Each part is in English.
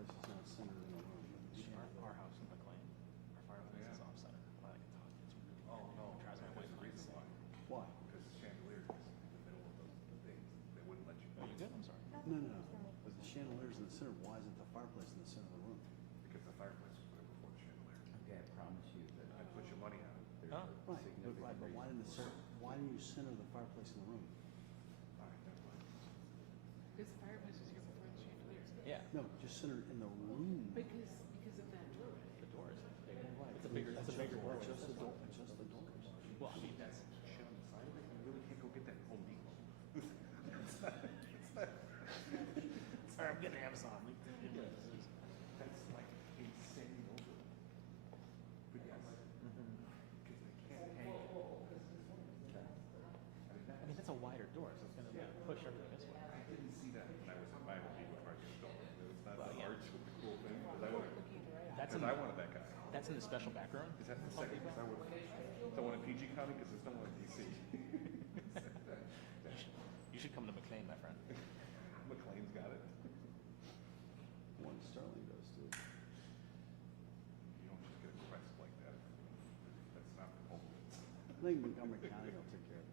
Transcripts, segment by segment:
fireplace is not centered in the room. Our house in McLean, our fireplace is off center. I like to talk. It's really drives my wife There's a reason nuts. why. Why? Because the chandelier is in the middle of the things. They wouldn't let you. Oh, you good? I'm sorry. No. But the chandelier's in the center. Why isn't the fireplace in the center of the room? Because the fireplace was put before the chandelier. Okay, I promise you that And put your money on it. there's Huh? a Right, significant but why didn't reason. why didn't you center the fireplace in the room? All right, never mind. Because the fireplace was here before the chandeliers. Yeah. No, just center it in the room. Because of that doorway. The door is bigger. It's a bigger. It's a bigger door. Just the door. Just the doors. Well, I mean that's. Shit on the side of it. You really can't go get that at Home Depot. Sorry, I'm getting Amazon. That's like insane over. But yes, because they can't hang it. I mean that's a wider door, so it's going to push everything this way. I didn't see that when I was in Bible Bee before I came to It's not Well, the yeah. arch with the cool thing. Because I wanted, That's because in I wanted that guy. that's in the special back room. Is that the second? Because I would. The one in PG County because there's no one in DC. You should come to McLean, my friend. McLean's got it. One Sterling does too. You don't just get a quest like that. That's not the whole. I think Montgomery County will take care of it.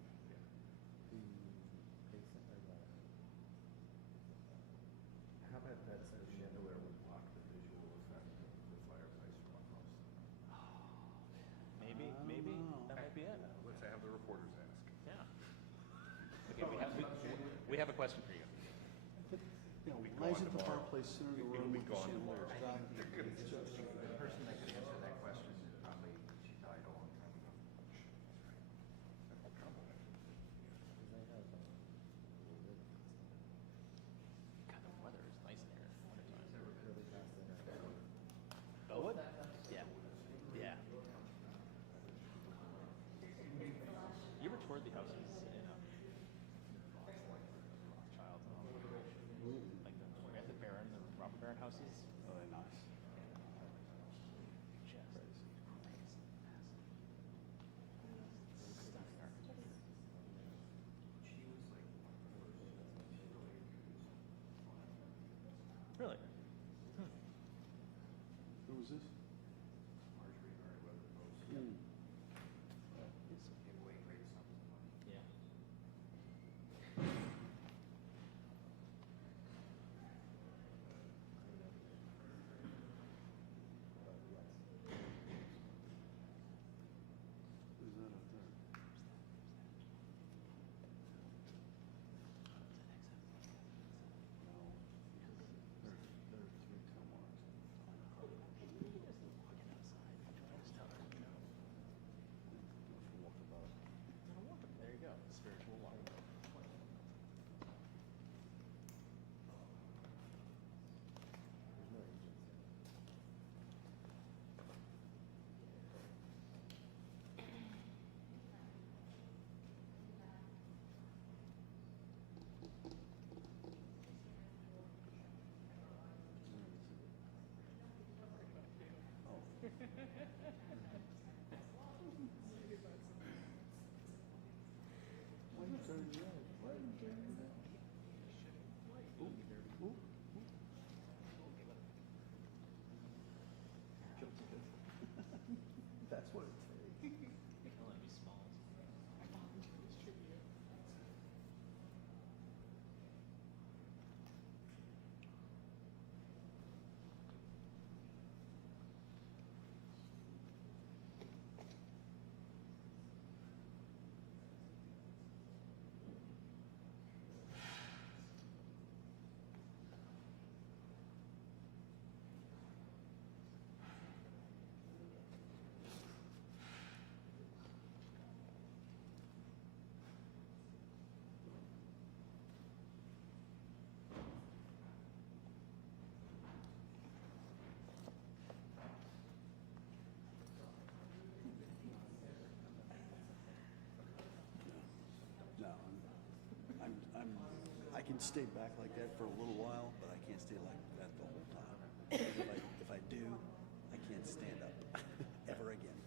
How about that chandelier would block the visual effect of the fireplace from up close? Maybe I don't maybe know. that might be it. Let's have the reporters ask. Yeah. Okay, we have a question for you. You know, We'll be why gone isn't the tomorrow. fireplace center of the It'll room be with the gone chandelier? tomorrow. The person that could answer that question is probably, she died a long time ago. God, the weather is nice in here. Bellwood? Yeah. Yeah. You ever toured the houses in Child? Like the Baron, the Robert Baron houses? Oh, they're nice. Just stunning architecture. Really? Who was this? Marjorie Merriweather Post. Give away great sums of money. Yeah. Who's that up there? No. There are three Tomahawks. Walking outside. Just tell her, you know. Walk about. There you go. Spiritual walk. There's no agents in Oh. Why are you turning red? Why are you turning red? Ooh. That's what it takes. Don't let me small. No, I can stay back like that for a little while, but I can't stay like that the whole time. If I do, I can't stand up ever again.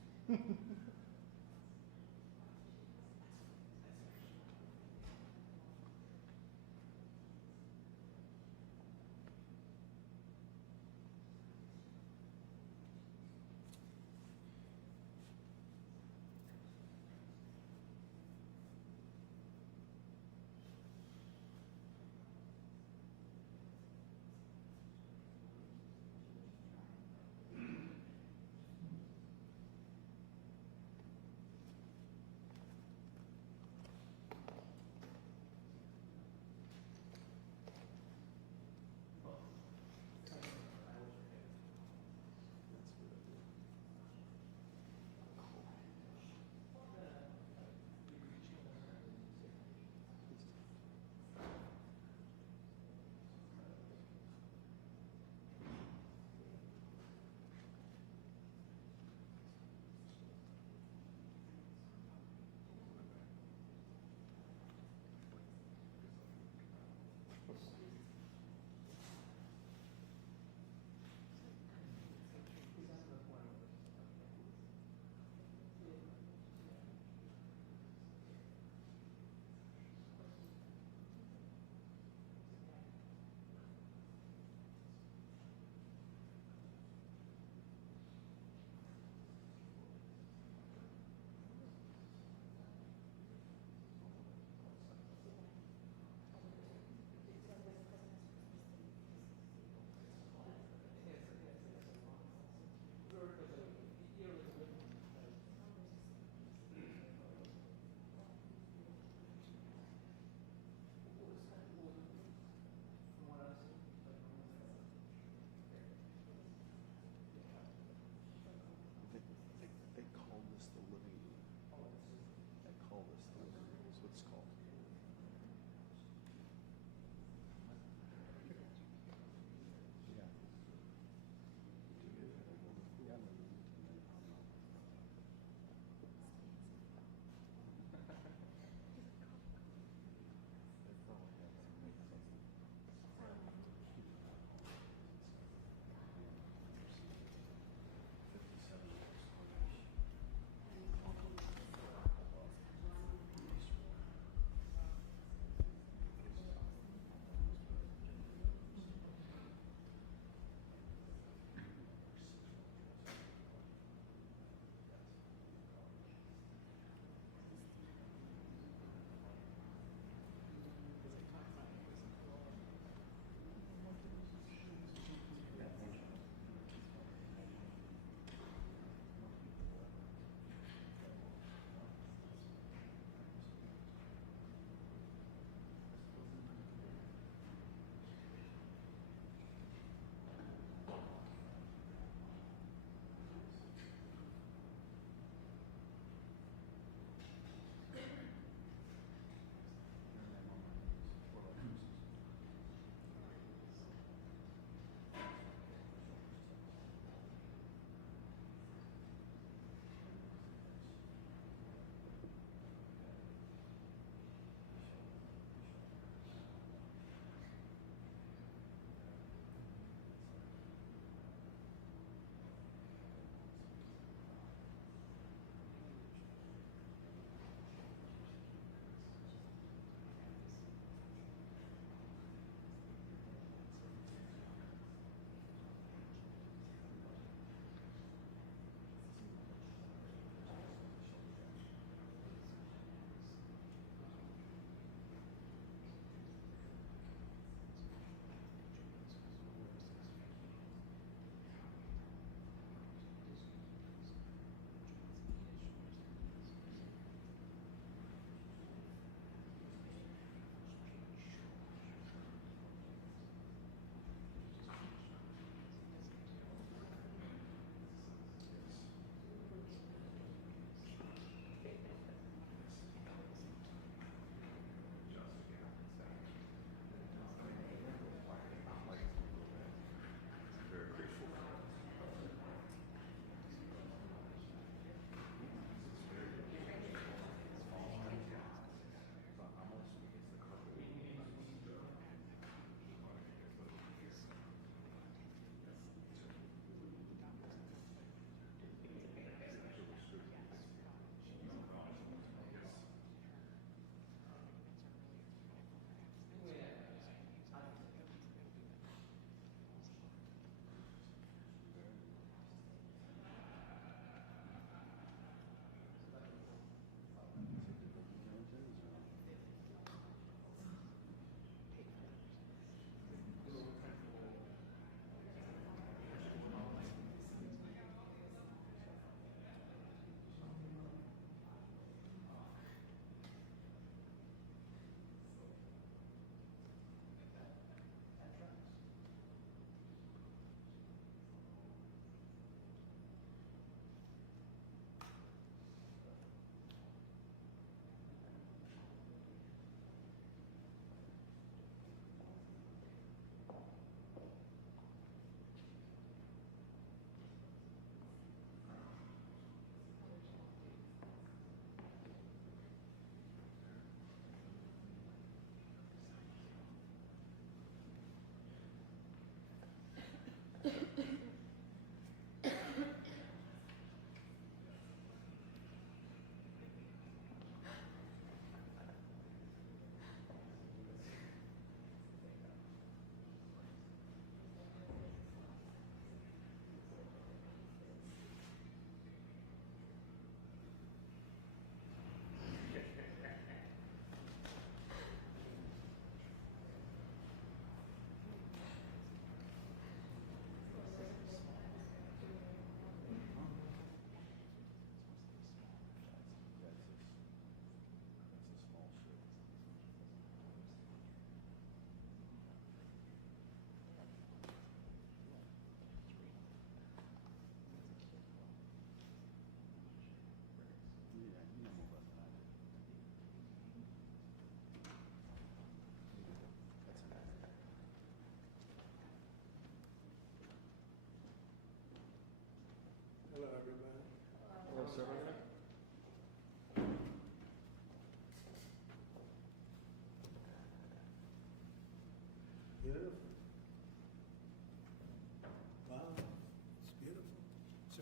it's called. Yeah.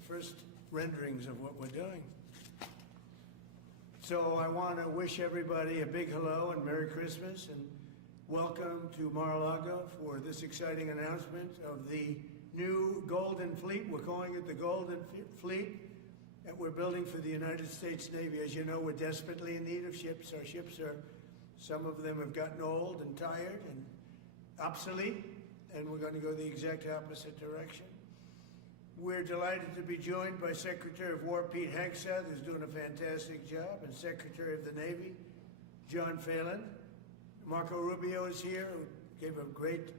first renderings of what we're doing. So I want to wish everybody a big hello and Merry Christmas and welcome to Mar-a-Lago for this exciting announcement of the new Golden Fleet. We're calling it the Golden Fleet that we're building for the United States Navy. As you know, we're desperately in need of ships. Our ships are, some of them have gotten old and tired and obsolete, and we're going to go the exact opposite direction. We're delighted to be joined by Secretary of War Pete Hegseth, who's doing a fantastic job, and Secretary of the Navy John Phelan. Marco Rubio is here, who gave a great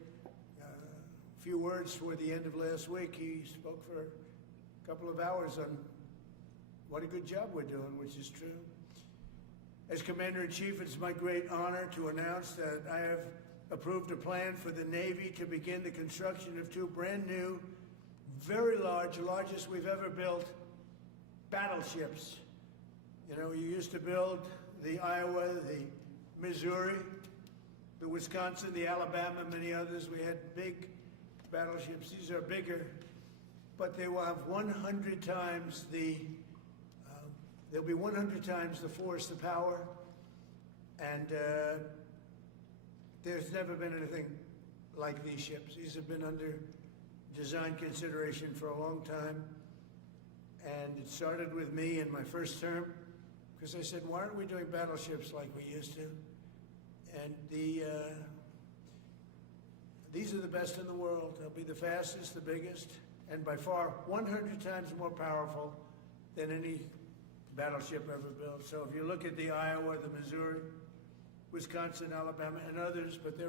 few words toward the end of last week. He spoke for a couple of hours on what a good job we're doing, which is true. As Commander-in-Chief, it's my great honor to announce that I have approved a plan for the Navy to begin the construction of two brand new, very large, largest we've ever built, battleships. You know, you used to build the Iowa, the Missouri, the Wisconsin, the Alabama, many others. We had big battleships. These are bigger, but they will have 100 times the, they'll be 100 times the force, the power, and there's never been anything like these ships. These have been under design consideration for a long time, and it started with me in my first term, because I said, why aren't we doing battleships like we used to? And these are the best in the world. They'll be the fastest, the biggest, and by far 100 times more powerful than any battleship ever built. So if you look at the Iowa, the Missouri, Wisconsin, Alabama, and others, but they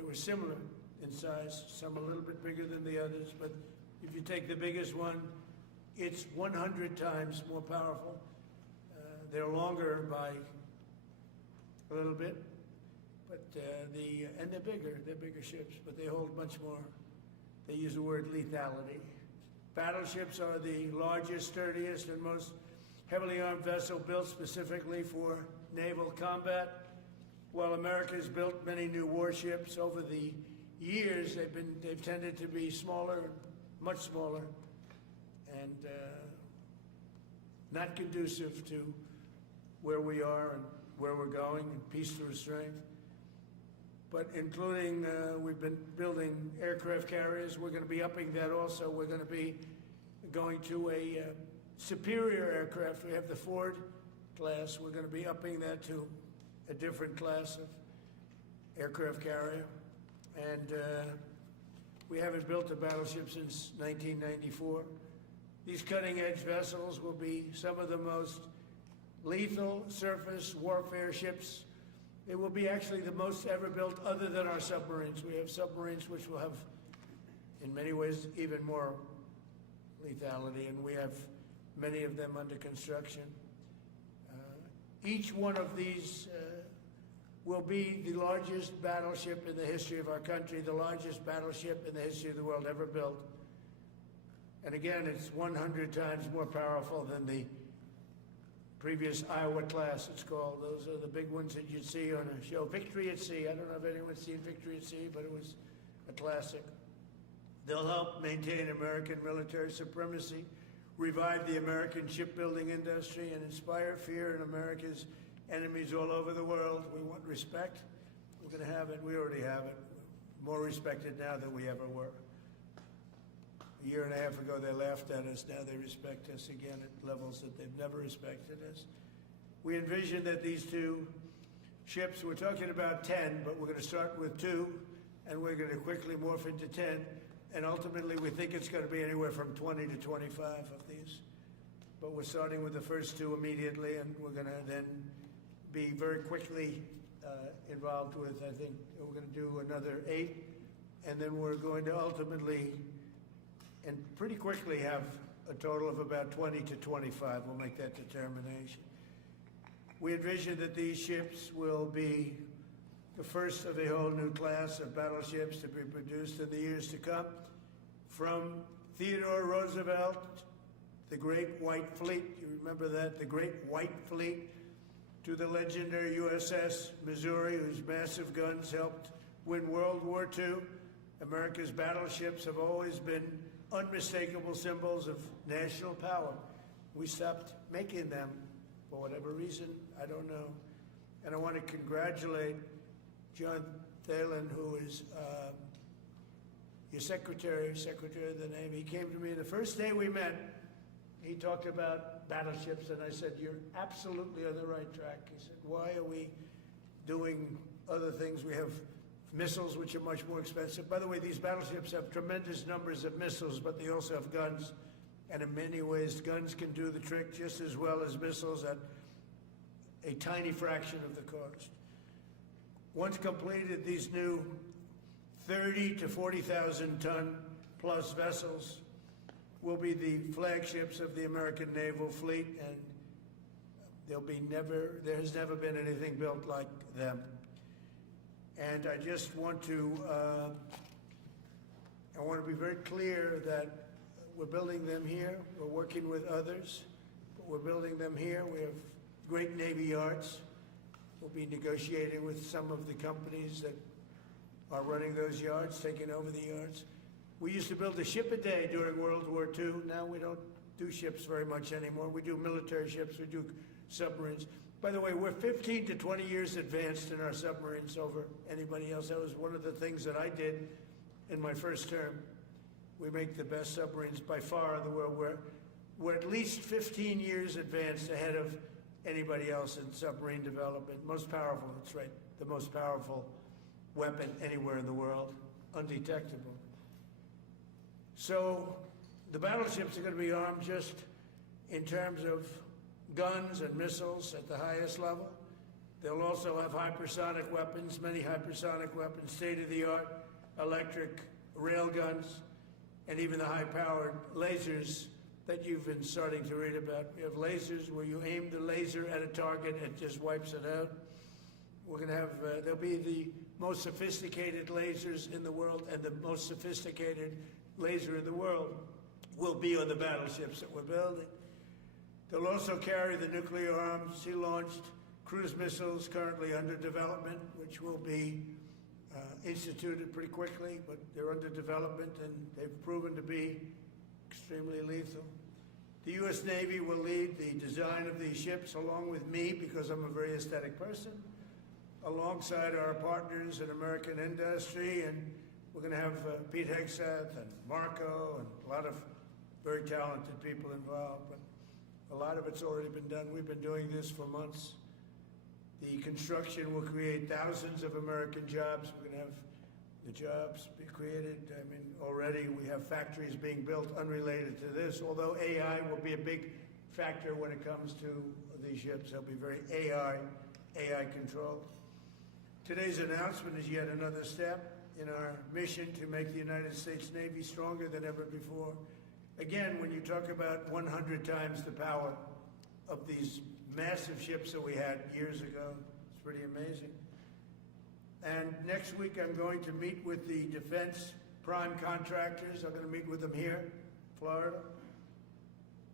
were similar in size, some a little bit bigger than the others, but if you take the biggest one, it's 100 times more powerful. They're longer by a little bit, but and they're bigger ships, but they hold much more. They use the word lethality. Battleships are the largest, sturdiest, and most heavily armed vessel built specifically for naval combat. While America's built many new warships over the years, they've tended to be smaller, much smaller, and not conducive to where we are and where we're going, and peace through strength. But including, we've been building aircraft carriers. We're going to be upping that also. We're going to be going to a superior aircraft. We have the Ford class. We're going to be upping that to a different class of aircraft carrier. And we haven't built a battleship since 1994. These cutting-edge vessels will be some of the most lethal surface warfare ships. They will be actually the most ever built other than our submarines. We have submarines which will have, in many ways, even more lethality, and we have many of them under construction. Each one of these will be the largest battleship in the history of our country, the largest battleship in the history of the world ever built. And again, it's 100 times more powerful than the previous Iowa class, it's called. Those are the big ones that you'd see on a show. Victory at Sea. I don't know if anyone's seen Victory at Sea, but it was a classic. They'll help maintain American military supremacy, revive the American shipbuilding industry, and inspire fear in America's enemies all over the world. We want respect. We're going to have it. We already have it. We're more respected now than we ever were. A year and a half ago, they laughed at us. Now they respect us again at levels that they've never respected us. We envision that these two ships, we're talking about 10, but we're going to start with 2, and we're going to quickly morph into 10. And ultimately, we think it's going to be anywhere from 20 to 25 of these. But we're starting with the first 2 immediately, and we're going to then be very quickly involved with, I think, we're going to do another 8. And then we're going to ultimately, and pretty quickly, have a total of about 20 to 25. We'll make that determination. We envision that these ships will be the first of a whole new class of battleships to be produced in the years to come. From Theodore Roosevelt, the Great White Fleet, you remember that, the Great White Fleet, to the legendary USS Missouri, whose massive guns helped win World War II. America's battleships have always been unmistakable symbols of national power. We stopped making them for whatever reason, I don't know. And I want to congratulate John Phelan, who is your secretary of the Navy. He came to me the first day we met. He talked about battleships, and I said, "You're absolutely on the right track." He said, "Why are we doing other things? We have missiles, which are much more expensive." By the way, these battleships have tremendous numbers of missiles, but they also have guns. And in many ways, guns can do the trick just as well as missiles at a tiny fraction of the cost. Once completed, these new 30 to 40,000 ton plus vessels will be the flagships of the American naval fleet, and there has never been anything built like them. And I just want to be very clear that we're building them here. We're working with others, but we're building them here. We have great Navy yards. We'll be negotiating with some of the companies that are running those yards, taking over the yards. We used to build a ship a day during World War II. Now we don't do ships very much anymore. We do military ships, we do submarines. By the way, we're 15 to 20 years advanced in our submarines over anybody else. That was one of the things that I did in my first term. We make the best submarines by far in the world. We're at least 15 years advanced ahead of anybody else in submarine development. Most powerful, that's right, the most powerful weapon anywhere in the world, undetectable. So the battleships are going to be armed just in terms of guns and missiles at the highest level. They'll also have hypersonic weapons, many hypersonic weapons, state-of-the-art electric rail guns, and even the high-powered lasers that you've been starting to read about. We have lasers where you aim the laser at a target and it just wipes it out. We're going to have, they'll be the most sophisticated lasers in the world, and the most sophisticated laser in the world will be on the battleships that we're building. They'll also carry the nuclear armed, sea-launched cruise missiles currently under development, which will be instituted pretty quickly, but they're under development and they've proven to be extremely lethal. The U.S. Navy will lead the design of these ships along with me, because I'm a very aesthetic person, alongside our partners in American industry, and we're going to have Pete Hegseth and Marco and a lot of very talented people involved, but a lot of it's already been done. We've been doing this for months. The construction will create thousands of American jobs. We're going to have the jobs be created. I mean, already we have factories being built unrelated to this, although AI will be a big factor when it comes to these ships. They'll be very AI controlled. Today's announcement is yet another step in our mission to make the United States Navy stronger than ever before. Again, when you talk about 100 times the power of these massive ships that we had years ago, it's pretty amazing. And next week I'm going to meet with the defense prime contractors. I'm going to meet with them here, Florida.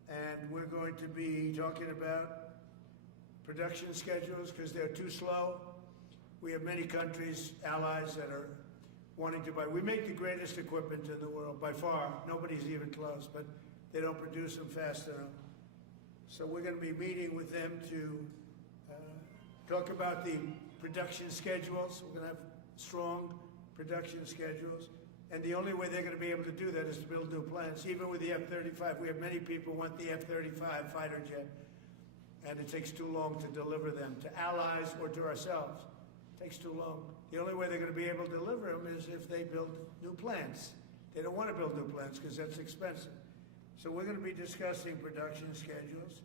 And we're going to be talking about production schedules because they're too slow. We have many countries, allies, that are wanting to buy. We make the greatest equipment in the world, by far. Nobody's even close, but they don't produce them fast enough. So we're going to be meeting with them to talk about the production schedules. We're going to have strong production schedules. And the only way they're going to be able to do that is to build new plants. Even with the F-35, we have many people who want the F-35 fighter jet, and it takes too long to deliver them to allies or to ourselves. It takes too long. The only way they're going to be able to deliver them is if they build new plants. They don't want to build new plants because that's expensive. So we're going to be discussing production schedules.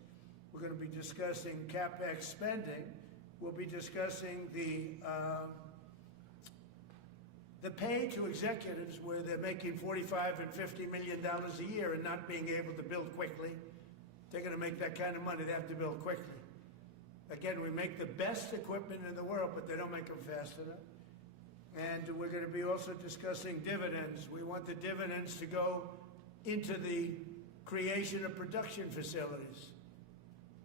We're going to be discussing CapEx spending. We'll be discussing the pay to executives where they're making $45 and $50 million a year and not being able to build quickly. They're going to make that kind of money. They have to build quickly. Again, we make the best equipment in the world, but they don't make them fast enough. And we're going to be also discussing dividends. We want the dividends to go into the creation of production facilities.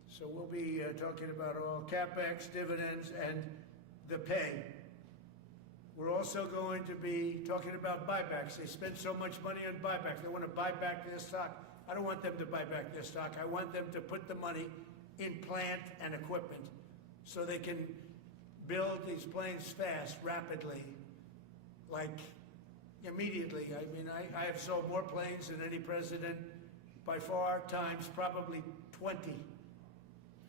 So we'll be talking about all CapEx, dividends, and the pay. We're also going to be talking about buybacks. They spend so much money on buybacks. They want to buy back their stock. I don't want them to buy back their stock. I want them to put the money in plant and equipment so they can build these planes fast, rapidly, like immediately. I mean, I have sold more planes than any president by far, times probably 20.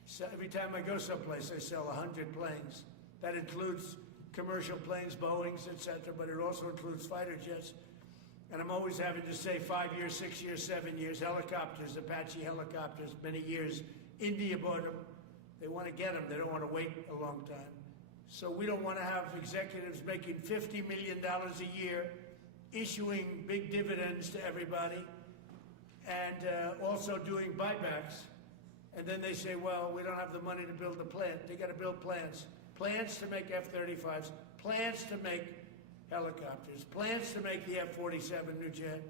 So every time I go someplace, I sell 100 planes. That includes commercial planes, Boeings, etc., but it also includes fighter jets. And I'm always having to say 5 years, 6 years, 7 years, helicopters, Apache helicopters, many years. India bought them. They want to get them. They don't want to wait a long time. So we don't want to have executives making $50 million a year, issuing big dividends to everybody, and also doing buybacks. And then they say, well, we don't have the money to build the plant. They got to build plants. Plants to make F-35s, plants to make helicopters, plants to make the F-47 new jet.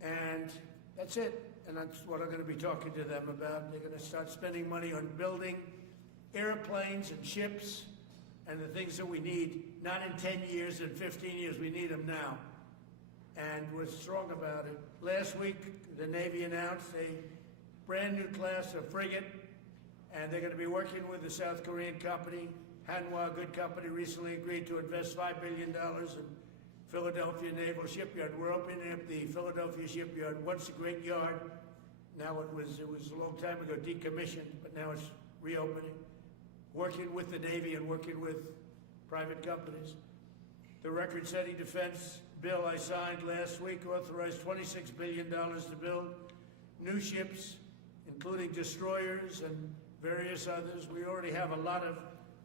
And that's it. And that's what I'm going to be talking to them about. They're going to start spending money on building airplanes and ships and the things that we need, not in 10 years and 15 years. We need them now. And we're strong about it. Last week, the Navy announced a brand new class of frigate, and they're going to be working with the South Korean company. Hanwha, a good company, recently agreed to invest $5 billion in Philadelphia Naval Shipyard. We're opening up the Philadelphia Shipyard. Once a great yard. Now it was a long time ago decommissioned, but now it's reopening. Working with the Navy and working with private companies. The record-setting defense bill I signed last week authorized $26 billion to build new ships, including destroyers and various others. We already have a lot of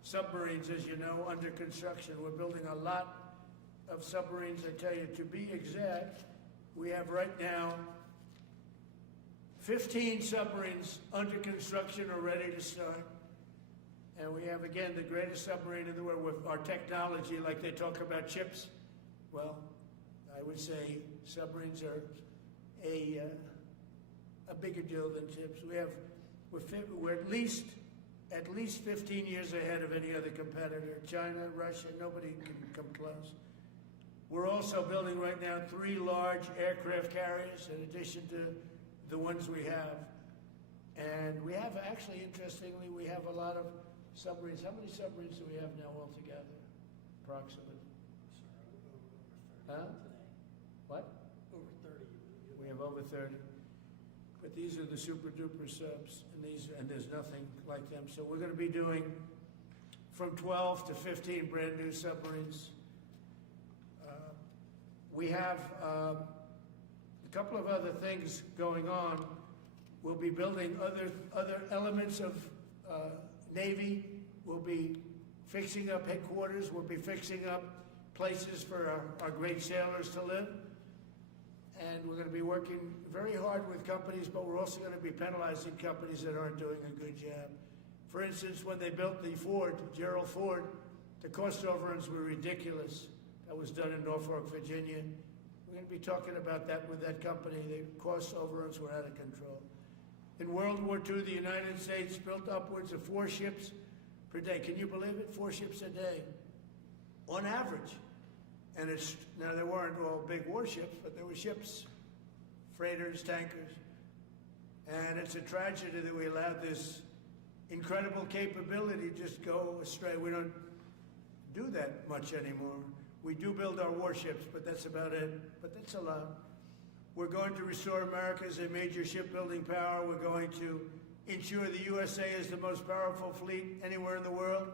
submarines, as you know, under construction. We're building a lot of submarines. I tell you, to be exact, we have right now 15 submarines under construction or ready to start. And we have, again, the greatest submarine in the world with our technology, like they talk about chips. Well, I would say submarines are a bigger deal than chips. We're at least 15 years ahead of any other competitor. China, Russia, nobody can come close. We're also building right now 3 large aircraft carriers in addition to the ones we have. And we have, actually, interestingly, we have a lot of submarines. How many submarines do we have now altogether, approximately? Huh? What? Over 30. We have over 30. But these are the super duper subs, and there's nothing like them. So we're going to be doing from 12 to 15 brand new submarines. We have a couple of other things going on. We'll be building other elements of Navy. We'll be fixing up headquarters. We'll be fixing up places for our great sailors to live. And we're going to be working very hard with companies, but we're also going to be penalizing companies that aren't doing a good job. For instance, when they built the Ford, Gerald Ford, the cost overruns were ridiculous. That was done in Norfolk, Virginia. We're going to be talking about that with that company. The cost overruns were out of control. In World War II, the United States built upwards of 4 ships per day. Can you believe it? 4 ships a day, on average. And now there weren't all big warships, but there were ships, freighters, tankers. And it's a tragedy that we allowed this incredible capability just go astray. We don't do that much anymore. We do build our warships, but that's about it. But that's a lot. We're going to restore America as a major shipbuilding power. We're going to ensure the USA is the most powerful fleet anywhere in the world,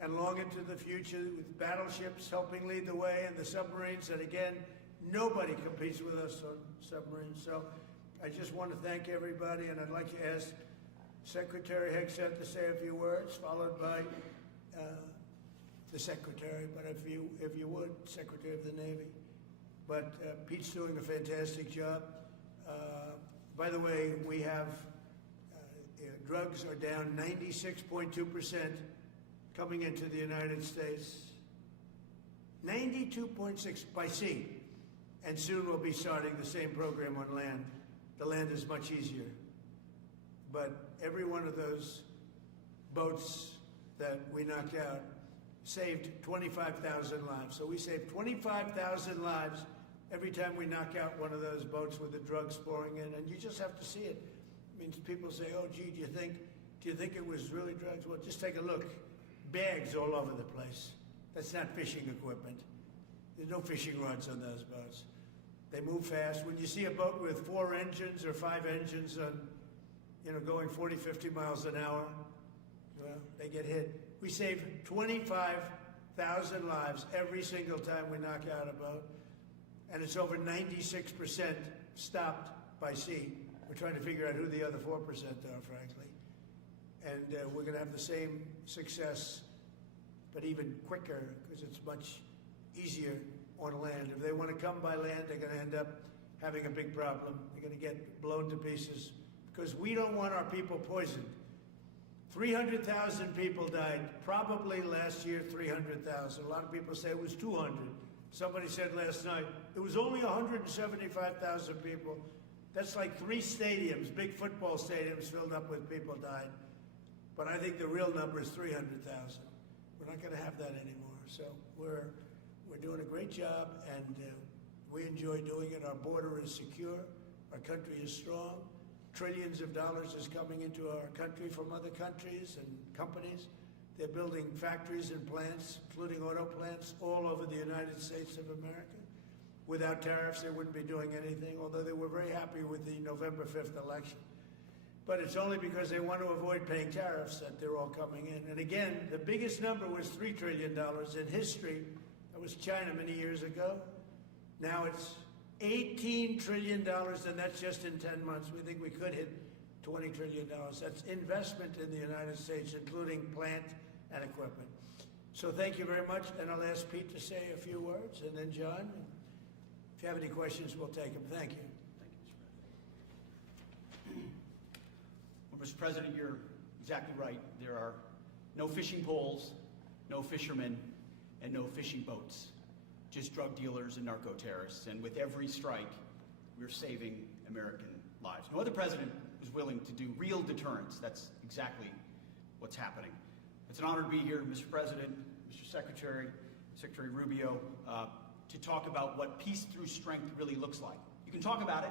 and long into the future with battleships helping lead the way, and the submarines that, again, nobody competes with us on submarines. So I just want to thank everybody, and I'd like to ask Secretary Hegseth to say a few words, followed by the Secretary, but if you would, Secretary of the Navy. But Pete's doing a fantastic job. By the way, we have drugs are down 96.2% coming into the United States. 92.6 by sea. And soon we'll be starting the same program on land. The land is much easier. But every one of those boats that we knocked out saved 25,000 lives. So we saved 25,000 lives every time we knock out one of those boats with the drugs pouring in, and you just have to see it. I mean, people say, "Oh, gee, do you think it was really drugs?" Well, just take a look. Bags all over the place. That's not fishing equipment. There's no fishing rods on those boats. They move fast. When you see a boat with 4 engines or 5 engines on, going 40, 50 miles an hour, well, they get hit. We save 25,000 lives every single time we knock out a boat, and it's over 96% stopped by sea. We're trying to figure out who the other 4% are, frankly. And we're going to have the same success, but even quicker, because it's much easier on land. If they want to come by land, they're going to end up having a big problem. They're going to get blown to pieces, because we don't want our people poisoned. 300,000 people died, probably last year 300,000. A lot of people say it was 200. Somebody said last night, it was only 175,000 people. That's like 3 stadiums, big football stadiums filled up with people died. But I think the real number is 300,000. We're not going to have that anymore. So we're doing a great job, and we enjoy doing it. Our border is secure. Our country is strong. Trillions of dollars is coming into our country from other countries and companies. They're building factories and plants, including auto plants, all over the United States of America. Without tariffs, they wouldn't be doing anything, although they were very happy with the November 5th election. But it's only because they want to avoid paying tariffs that they're all coming in. And again, the biggest number was $3 trillion in history. That was China many years ago. Now it's $18 trillion, and that's just in 10 months. We think we could hit $20 trillion. That's investment in the United States, including plant and equipment. So thank you very much, and I'll ask Pete to say a few words, and then John. If you have any questions, we'll take them. Thank you. Well, Mr. President, you're exactly right. There are no fishing poles, no fishermen, and no fishing boats. Just drug dealers and narco-terrorists. And with every strike, we're saving American lives. No other president is willing to do real deterrence. That's exactly what's happening. It's an honor to be here, Mr. President, Mr. Secretary, Secretary Rubio, to talk about what peace through strength really looks like. You can talk about it,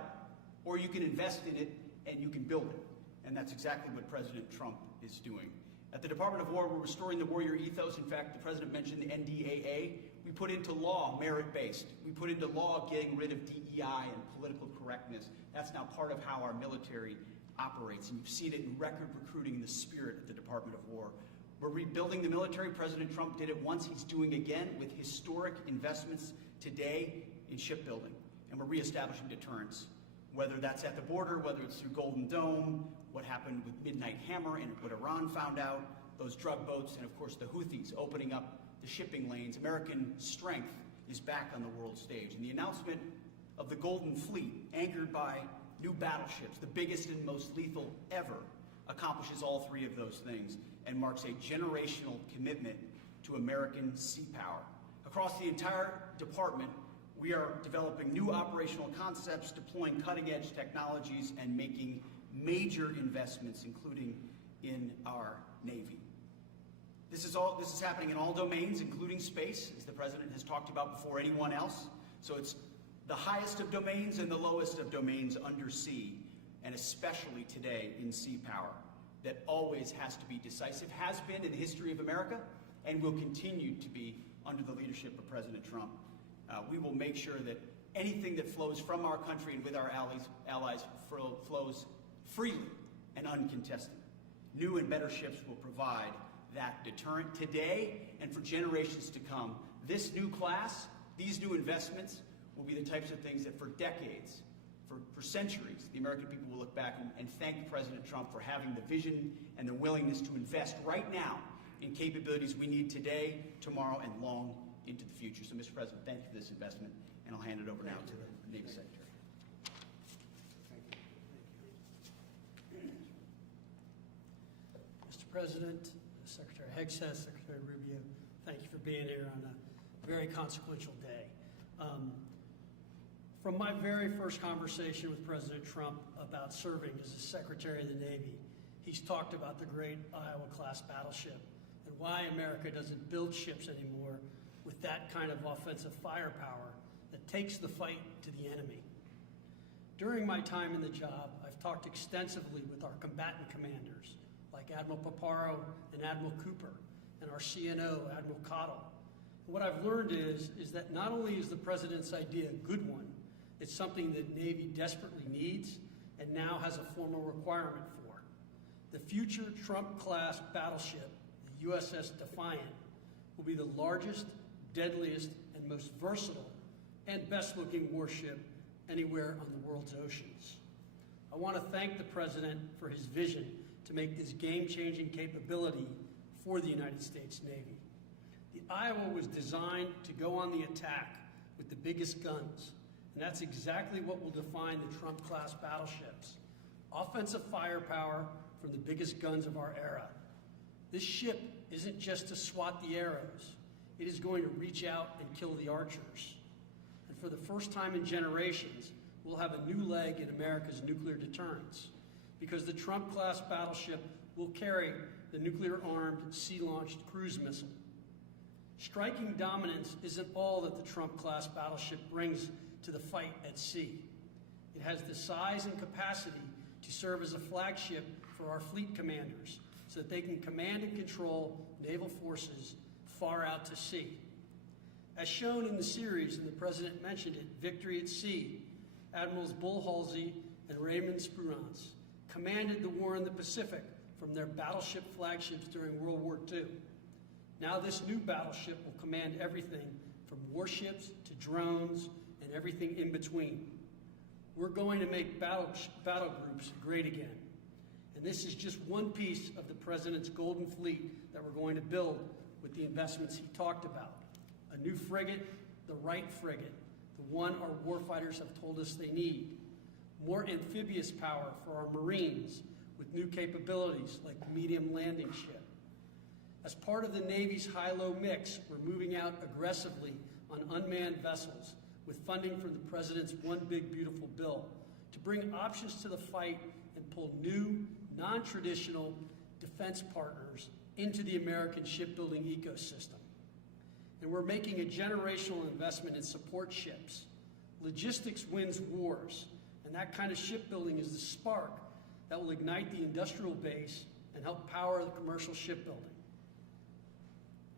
or you can invest in it, and you can build it. And that's exactly what President Trump is doing. At the Department of War, we're restoring the warrior ethos. In fact, the President mentioned the NDAA. We put into law merit-based. We put into law getting rid of DEI and political correctness. That's now part of how our military operates. And you've seen it in record recruiting in the spirit of the Department of War. We're rebuilding the military. President Trump did it once. He's doing again with historic investments today in shipbuilding. And we're reestablishing deterrence, whether that's at the border, whether it's through Golden Dome, what happened with Midnight Hammer and what Iran found out, those drug boats, and of course the Houthis opening up the shipping lanes. American strength is back on the world stage. And the announcement of the Golden Fleet, anchored by new battleships, the biggest and most lethal ever, accomplishes all 3 of those things and marks a generational commitment to American sea power. Across the entire department, we are developing new operational concepts, deploying cutting-edge technologies, and making major investments, including in our Navy. This is happening in all domains, including space, as the President has talked about before anyone else. So it's the highest of domains and the lowest of domains under sea, and especially today in sea power, that always has to be decisive, has been in the history of America, and will continue to be under the leadership of President Trump. We will make sure that anything that flows from our country and with our allies flows freely and uncontested. New and better ships will provide that deterrent today and for generations to come. This new class, these new investments, will be the types of things that for decades, for centuries, the American people will look back and thank President Trump for having the vision and the willingness to invest right now in capabilities we need today, tomorrow, and long into the future. So, Mr. President, thank you for this investment, and I'll hand it over now to the Navy Secretary. Mr. President, Secretary Hegseth, Secretary Rubio, thank you for being here on a very consequential day. From my very first conversation with President Trump about serving as the Secretary of the Navy, he's talked about the great Iowa-class battleship and why America doesn't build ships anymore with that kind of offensive firepower that takes the fight to the enemy. During my time in the job, I've talked extensively with our combatant commanders, like Admiral Paparo and Admiral Cooper, and our CNO, Admiral Cottle. And what I've learned is that not only is the President's idea a good one, it's something that Navy desperately needs and now has a formal requirement for. The future Trump-class battleship, the USS Defiant, will be the largest, deadliest, and most versatile and best-looking warship anywhere on the world's oceans. I want to thank the President for his vision to make this game-changing capability for the United States Navy. The Iowa was designed to go on the attack with the biggest guns, and that's exactly what will define the Trump-class battleships. Offensive firepower from the biggest guns of our era. This ship isn't just to swat the arrows. It is going to reach out and kill the archers. And for the first time in generations, we'll have a new leg in America's nuclear deterrence, because the Trump-class battleship will carry the nuclear-armed, sea-launched cruise missile. Striking dominance isn't all that the Trump-class battleship brings to the fight at sea. It has the size and capacity to serve as a flagship for our fleet commanders so that they can command and control naval forces far out to sea. As shown in the series, and the President mentioned it, Victory at Sea, Admirals Bull Halsey and Raymond Spruance commanded the war in the Pacific from their battleship flagships during World War II. Now this new battleship will command everything from warships to drones and everything in between. We're going to make battle groups great again. And this is just one piece of the President's Golden Fleet that we're going to build with the investments he talked about. A new frigate, the right frigate, the one our warfighters have told us they need. More amphibious power for our Marines with new capabilities like the medium landing ship. As part of the Navy's high-low mix, we're moving out aggressively on unmanned vessels with funding from the President's One Big Beautiful Bill to bring options to the fight and pull new, non-traditional defense partners into the American shipbuilding ecosystem. And we're making a generational investment in support ships. Logistics wins wars, and that kind of shipbuilding is the spark that will ignite the industrial base and help power the commercial shipbuilding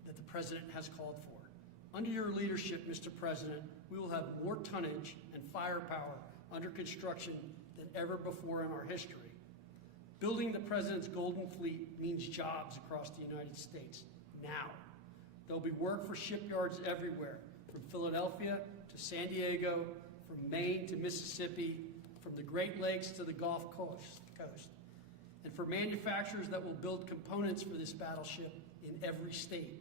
that the President has called for. Under your leadership, Mr. President, we will have more tonnage and firepower under construction than ever before in our history. Building the President's Golden Fleet means jobs across the United States now. There'll be work for shipyards everywhere, from Philadelphia to San Diego, from Maine to Mississippi, from the Great Lakes to the Gulf Coast. And for manufacturers that will build components for this battleship in every state.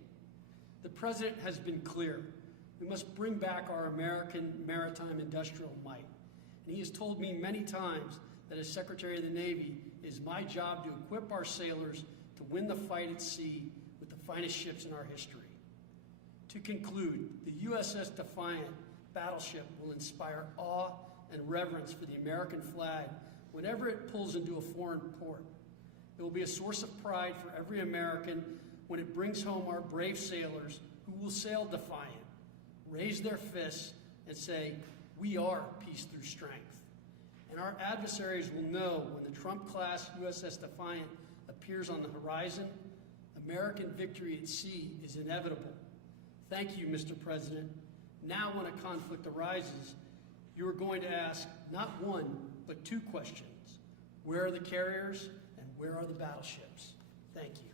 The President has been clear. We must bring back our American maritime industrial might. And he has told me many times that as Secretary of the Navy, it is my job to equip our sailors to win the fight at sea with the finest ships in our history. To conclude, the USS Defiant battleship will inspire awe and reverence for the American flag whenever it pulls into a foreign port. It will be a source of pride for every American when it brings home our brave sailors who will sail defiant, raise their fists, and say, "We are peace through strength." And our adversaries will know when the Trump-class USS Defiant appears on the horizon, American victory at sea is inevitable. Thank you, Mr. President. Now when a conflict arises, you are going to ask not one, but two questions. Where are the carriers and where are the battleships? Thank you.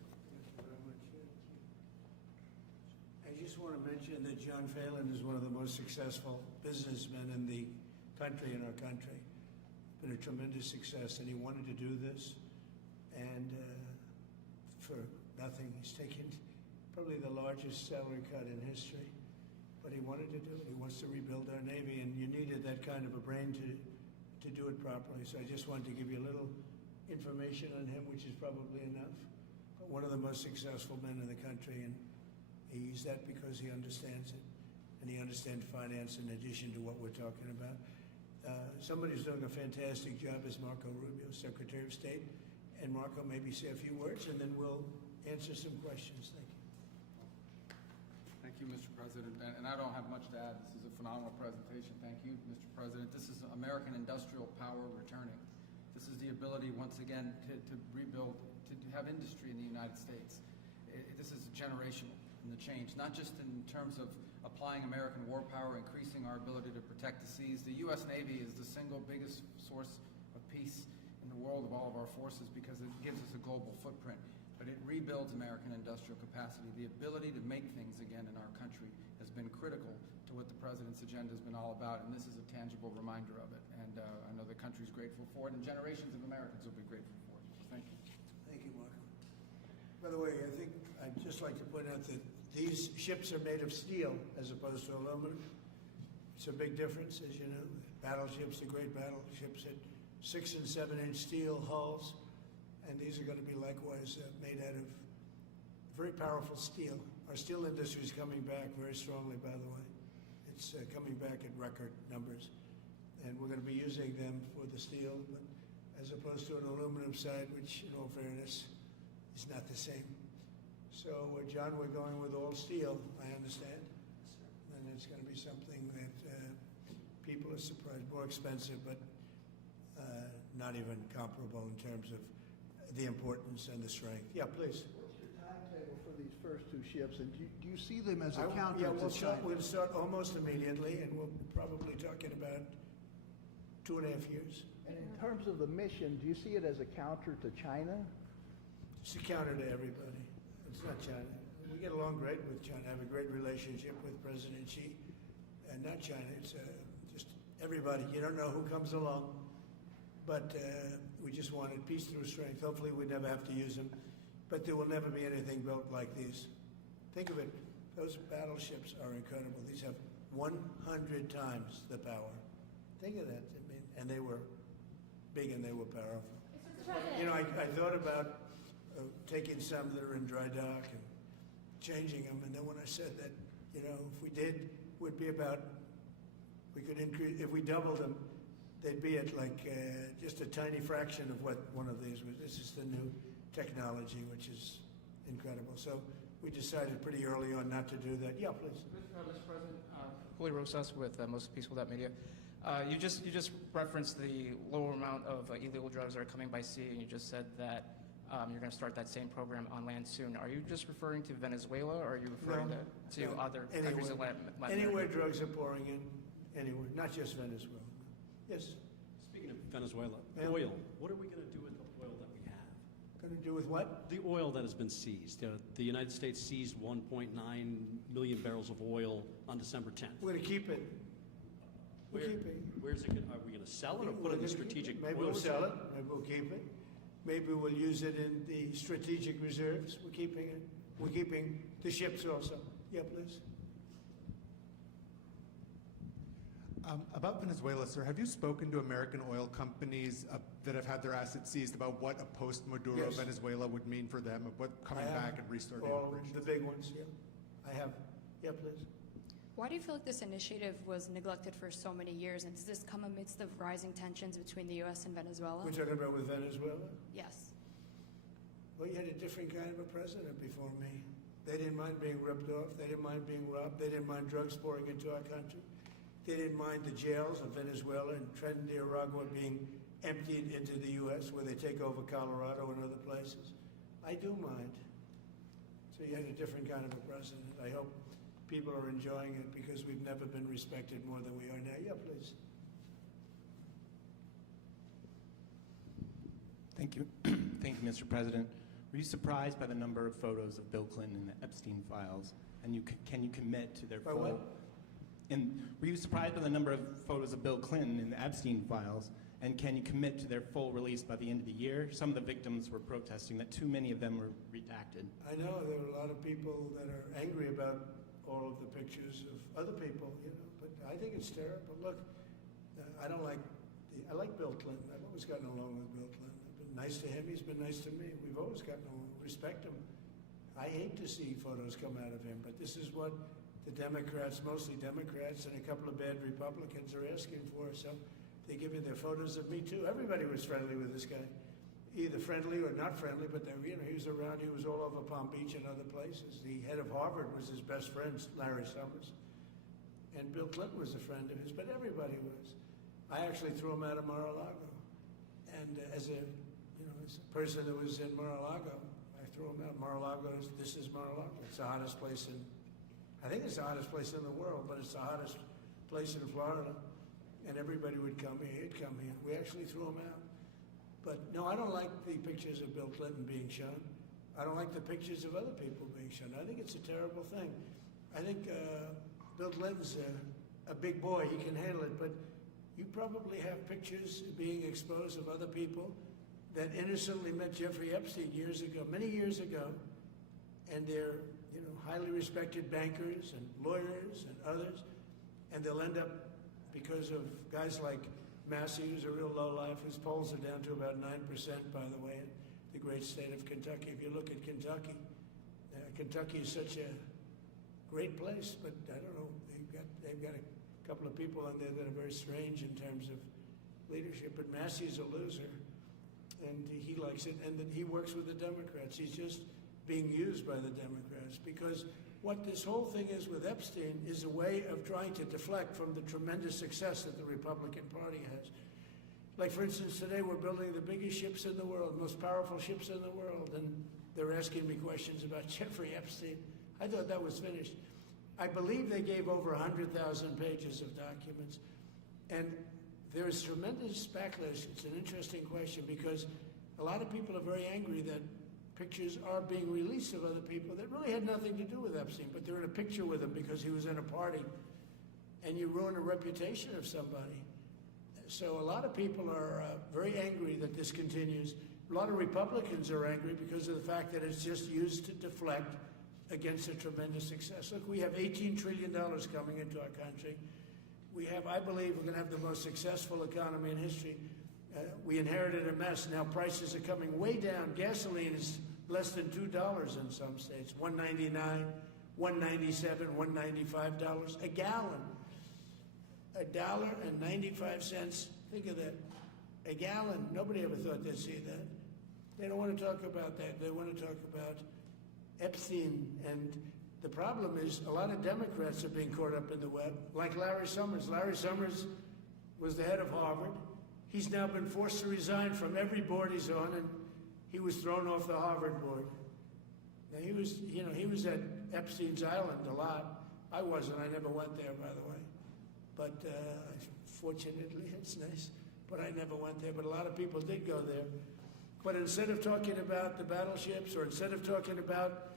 I just want to mention that John Phelan is one of the most successful businessmen in the country, in our country. Been a tremendous success, and he wanted to do this, and for nothing. He's taken probably the largest salary cut in history, but he wanted to do it. He wants to rebuild our Navy, and you needed that kind of a brain to do it properly. So I just wanted to give you a little information on him, which is probably enough. But one of the most successful men in the country, and he's that because he understands it, and he understands finance in addition to what we're talking about. Somebody who's doing a fantastic job is Marco Rubio, Secretary of State. And Marco, maybe say a few words, and then we'll answer some questions. Thank you. you, Mr. President. And I don't have much to add. This is a phenomenal presentation. Thank you, Mr. President. This is American industrial power returning. This is the ability, once again, to rebuild, to have industry in the United States. This is generational in the change, not just in terms of applying American war power, increasing our ability to protect the seas. The U.S. Navy is the single biggest source of peace in the world of all of our forces because it gives us a global footprint. But it rebuilds American industrial capacity. The ability to make things again in our country has been critical to what the President's agenda has been all about, and this is a tangible reminder of it. And I know the country's grateful for it, and generations of Americans will be grateful for it. So thank you. Thank you, Mark. By the way, I think I'd just like to point out that these ships are made of steel as opposed to aluminum. It's a big difference, as you know. Battleships, the great battleships, had 6- and 7-inch steel hulls. And these are going to be likewise made out of very powerful steel. Our steel industry is coming back very strongly, by the way. It's coming back at record numbers. And we're going to be using them for the steel, but as opposed to an aluminum side, which, in all fairness, is not the same. So, John, we're going with all steel, I understand. And it's going to be something that people are surprised, more expensive, but not even comparable in terms of the importance and the strength. Yeah, please. What's your timetable for these first two ships, and do you see them as a counter Yeah, to China? we'll start almost immediately, and we'll probably talking about 2.5 years. And in terms of the mission, do you see it as a counter to China? It's a counter to everybody. It's not China. We get along great with China. I have a great relationship with President Xi, and not China. It's just everybody. You don't know who comes along, but we just wanted peace through strength. Hopefully we never have to use them, but there will never be anything built like these. Think of it. Those battleships are incredible. These have 100 times the power. Think of that. I mean, and they were big and they were powerful. You know, I thought about taking some that are in dry dock and changing them, and then when I said that, you know, if we did, would be about, we could increase, if we doubled them, they'd be at like just a tiny fraction of what one of these was. This is the new technology, which is incredible. So we decided pretty early on not to do that. Yeah, please. Mr. President, Julio Rosas with Most Peaceful Media. You just referenced the lower amount of illegal drugs that are coming by sea, and you just said that you're going to start that same program on land soon. Are you just referring to Venezuela, or are you referring to other countries in Latin America? Anywhere drugs are pouring in, anywhere, not just Venezuela. Yes. Speaking of Venezuela, oil. What are we going to do with the oil that we have? Going to do with what? The oil that has been seized. The United States seized 1.9 million barrels of oil on December 10th. We're going to keep it. We're keeping. Where's it? Are we going to sell it or put it in the strategic? Maybe we'll sell it. Maybe we'll keep it. Maybe we'll use it in the strategic reserves. We're keeping it. We're keeping the ships also. Yeah, please. About Venezuela, sir, have you spoken to American oil companies that have had their assets seized about what a post-Maduro Yes. Venezuela would mean for them, of what coming back and restarting All operations? the big ones, yeah. I have. Yeah, please. Why do you feel like this initiative was neglected for so many years, and does this come amidst the rising tensions between the U.S. and Venezuela? We're talking about with Venezuela? Yes. Well, you had a different kind of a president before me. They didn't mind being ripped off. They didn't mind being robbed. They didn't mind drugs pouring into our country. They didn't mind the jails of Venezuela and Trinidad and Nicaragua being emptied into the U.S., where they take over Colorado and other places. I do mind. So you had a different kind of a president. I hope people are enjoying it because we've never been respected more than we are now. Yeah, please. Thank you. Thank you, Mr. President. Were you surprised by the number of photos of Bill Clinton in the Epstein files? And can you commit to their By full... what? And were you surprised by the number of photos of Bill Clinton in the Epstein files? And can you commit to their full release by the end of the year? Some of the victims were protesting that too many of them were redacted. I know there are a lot of people that are angry about all of the pictures of other people, you know, but I think it's terrible. Look, I like Bill Clinton. I've always gotten along with Bill Clinton. I've been nice to him. He's been nice to me. We've always gotten along. Respect him. I hate to see photos come out of him, but this is what the Democrats, mostly Democrats, and a couple of bad Republicans are asking for. So they give you their photos of me too. Everybody was friendly with this guy. either friendly or not friendly, but they, you know, he was around. He was all over Palm Beach and other places. The head of Harvard was his best friend, Larry Summers, and Bill Clinton was a friend of his. But everybody was. I actually threw him out of Mar-a-Lago, and as a person that was in Mar-a-Lago, I threw him out. Mar-a-Lago this is Mar-a-Lago. It's the hottest place I think it's the hottest place in the world, but it's the hottest place in Florida. And everybody would come here, he'd come here. We actually threw him out. But no, I don't like the pictures of Bill Clinton being shown. I don't like the pictures of other people being shown. I think it's a terrible thing. I think Bill Clinton's a big boy, he can handle it, but you probably have pictures being exposed of other people that innocently met Jeffrey Epstein years ago, many years ago, and they're highly respected bankers and lawyers and others, and they'll end up, because of guys like Massey, who's a real lowlife, whose polls are down to about 9%, by the way, in the great state of Kentucky. If you look at Kentucky, Kentucky is such a great place, but I don't know, they've got a couple of people on there that are very strange in terms of leadership, but Massey's a loser, and he likes it, and then he works with the Democrats. He's just being used by the Democrats, because what this whole thing is with Epstein is a way of trying to deflect from the tremendous success that the Republican Party has. Like, for instance, today we're building the biggest ships in the world, most powerful ships in the world, and they're asking me questions about Jeffrey Epstein. I thought that was finished. I believe they gave over 100,000 pages of documents, and there is tremendous backlash. It's an interesting question, because a lot of people are very angry that pictures are being released of other people that really had nothing to do with Epstein, but they're in a picture with him because he was in a party, and you ruin a reputation of somebody. So a lot of people are very angry that this continues. A lot of Republicans are angry because of the fact that it's just used to deflect against a tremendous success. Look, we have $18 trillion coming into our country. We have, I believe, we're going to have the most successful economy in history. We inherited a mess. Now prices are coming way down. Gasoline is less than $2 in some states, $1.99, $1.97, $1.95 a gallon. $1.95. Think of that. A gallon. Nobody ever thought they'd see that. They don't want to talk about that. They want to talk about Epstein. And the problem is a lot of Democrats are being caught up in the web, like Larry Summers. Larry Summers was the head of Harvard. He's now been forced to resign from every board he's on, and he was thrown off the Harvard board. Now, he was at Epstein's Island a lot. I wasn't. I never went there, by the way. But fortunately, it's nice. But I never went there. But a lot of people did go there. But instead of talking about the battleships, or instead of talking about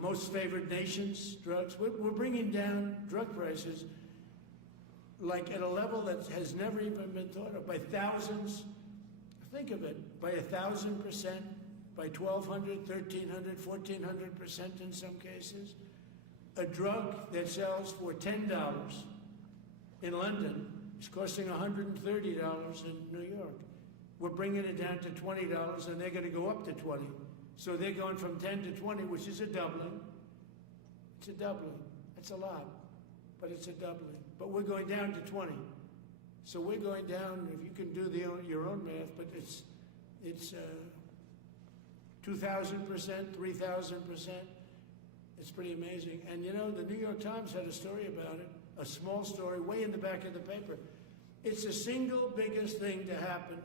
most favored nations drugs, we're bringing down drug prices like at a level that has never even been thought of, by thousands. Think of it, by 1,000%, by 1,200, 1,300, 1,400% in some cases. A drug that sells for $10 in London is costing $130 in New York. We're bringing it down to $20, and they're going to go up to 20. So they're going from 10 to 20, which is a doubling. It's a doubling. That's a lot, but it's a doubling. But we're going down to 20. So we're going down, if you can do your own math, but it's 2,000%, 3,000%. It's pretty amazing. And you know, the New York Times had a story about it, a small story, way in the back of the paper. It's the single biggest thing to happen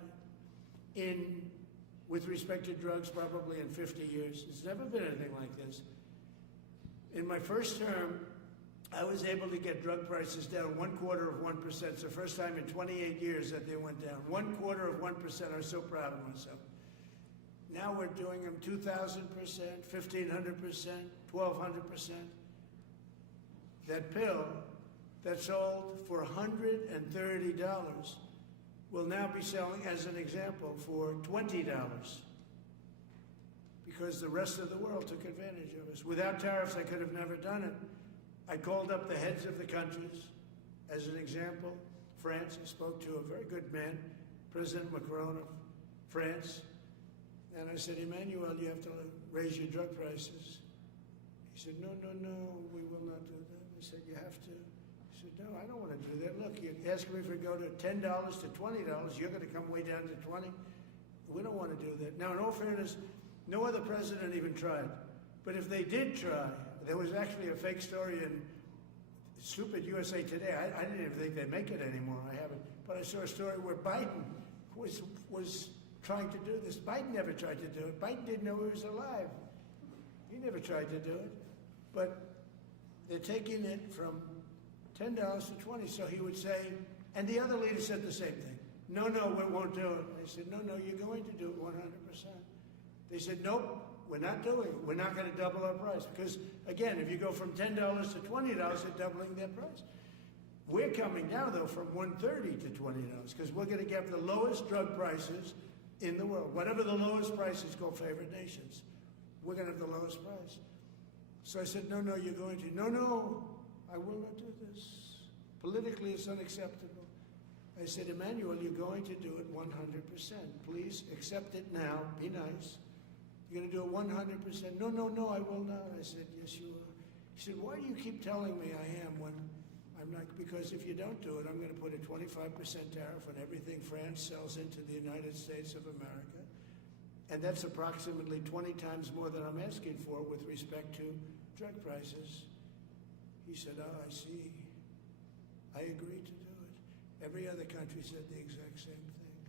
with respect to drugs probably in 50 years. It's never been anything like this. In my first term, I was able to get drug prices down 0.25%. It's the first time in 28 years that they went down. 0.25%. I'm so proud of myself. Now we're doing them 2,000%, 1,500%, 1,200%. That pill that sold for $130 will now be selling, as an example, for $20, because the rest of the world took advantage of us. Without tariffs, I could have never done it. I called up the heads of the countries. As an example, France, I spoke to a very good man, President Macron of France, and I said, Emmanuel, you have to raise your drug prices. He said, no, we will not do that. I said, you have to. He said, no, I don't want to do that. Look, you're asking me if we go to $10 to $20, you're going to come way down to 20. We don't want to do that. Now, in all fairness, no other president even tried. But if they did try, there was actually a fake story in stupid USA Today. I didn't even think they'd make it anymore. I haven't. But I saw a story where Biden was trying to do this. Biden never tried to do it. Biden didn't know he was alive. He never tried to do it. But they're taking it from $10 to $20. So he would say, and the other leader said the same thing. No, we won't do it. I said, no, you're going to do it 100%. They said, nope, we're not doing it. We're not going to double our price. Because, again, if you go from $10 to $20, they're doubling their price. We're coming now, though, from $130 to $20 because we're going to get the lowest drug prices in the world. Whatever the lowest price is called favored nations, we're going to have the lowest price. So I said, no, you're going to. No, I will not do this. Politically, it's unacceptable. I said, Emmanuel, you're going to do it 100%. Please accept it now. Be nice. You're going to do it 100%. No, I will not. I said, yes, you are. He said, why do you keep telling me I am when I'm not? Because if you don't do it, I'm going to put a 25% tariff on everything France sells into the United States of America. And that's approximately 20 times more than I'm asking for with respect to drug prices. He said, I see. I agree to do it. Every other country said the exact same thing.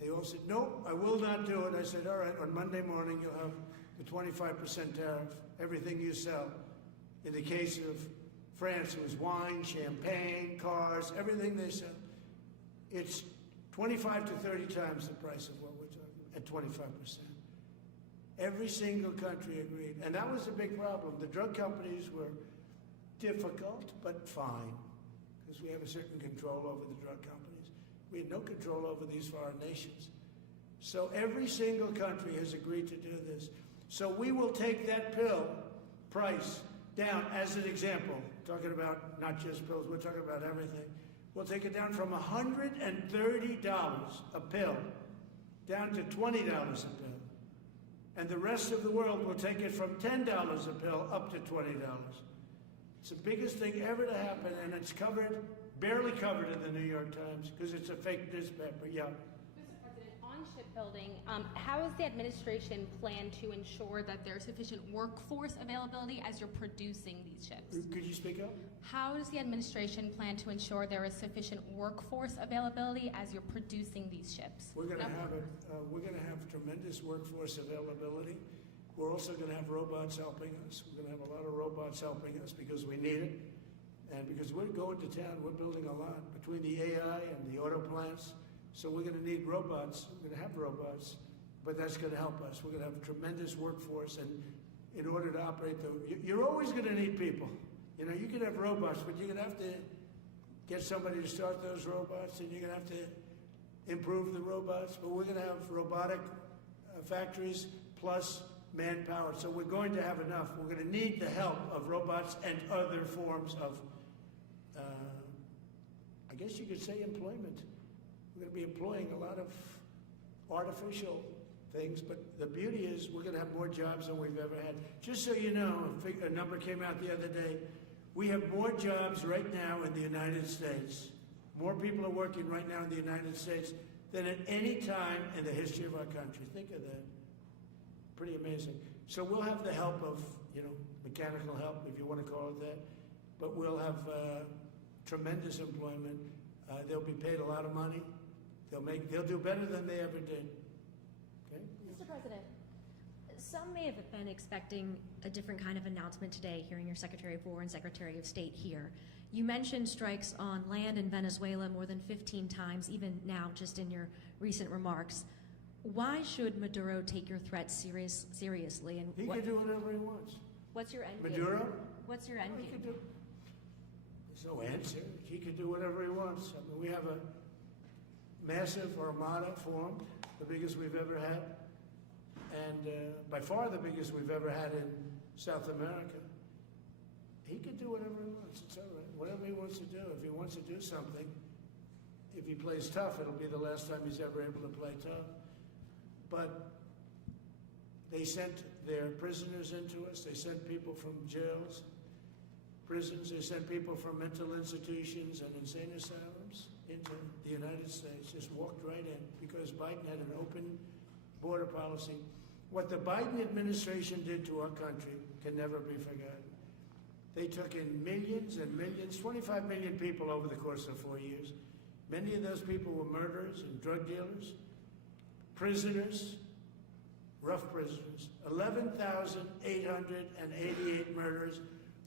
They all said, nope, I will not do it. I said, all right, on Monday morning you'll have the 25% tariff, everything you sell. In the case of France, it was wine, champagne, cars, everything they sell. It's 25 to 30 times the price of what we're talking about, at 25%. Every single country agreed. And that was a big problem. The drug companies were difficult, but fine, because we have a certain control over the drug companies. We had no control over these foreign nations. So every single country has agreed to do this. So we will take that pill price down as an example, talking about not just pills, we're talking about everything. We'll take it down from $130 a pill down to $20 a pill. And the rest of the world will take it from $10 a pill up to $20. It's the biggest thing ever to happen, and it's covered, barely covered in the New York Times, because it's a fake newspaper. Yeah. Mr. President, on shipbuilding, how is the administration plan to ensure that there's sufficient workforce availability as you're producing these ships? Could you speak up? How does the administration plan to ensure there is sufficient workforce availability as you're producing these ships? We're going to have we're going to have tremendous workforce availability. We're also going to have robots helping us. We're going to have a lot of robots helping us because we need it. And because we're going to town, we're building a lot between the AI and the auto plants. So we're going to need robots. We're going to have robots, but that's going to help us. We're going to have a tremendous workforce. And in order to operate you're always going to need people. You know, you can have robots, but you're going to have to get somebody to start those robots, and you're going to have to improve the robots. But we're going to have robotic factories plus manpower. So we're going to have enough. We're going to need the help of robots and other forms of, I guess you could say, employment. We're going to be employing a lot of artificial things, but the beauty is we're going to have more jobs than we've ever had. Just so you know, a number came out the other day. We have more jobs right now in the United States. More people are working right now in the United States than at any time in the history of our country. Think of that. Pretty amazing. So we'll have the help of, mechanical help, if you want to call it that, but we'll have tremendous employment. They'll be paid a lot of money. They'll do better than they ever did. Okay? Mr. President, some may have been expecting a different kind of announcement today, hearing your Secretary of War and Secretary of State here. You mentioned strikes on land in Venezuela more than 15 times, even now, just in your recent remarks. Why should Maduro take your threats seriously? And he can do whatever he wants. What's your end game? Maduro? What's your end game? There's no answer. He can do whatever he wants. I mean, we have a massive armada formed, the biggest we've ever had, and by far the biggest we've ever had in South America. He can do whatever he wants. It's all right. Whatever he wants to do. If he wants to do something, if he plays tough, it'll be the last time he's ever able to play tough. But they sent their prisoners into us. They sent people from jails, prisons. They sent people from mental institutions and insane asylums into the United States. Just walked right in because Biden had an open border policy. What the Biden administration did to our country can never be forgotten. They took in millions and millions, 25 million people over the course of 4 years. Many of those people were murderers and drug dealers, prisoners, rough prisoners. 11,888 murders.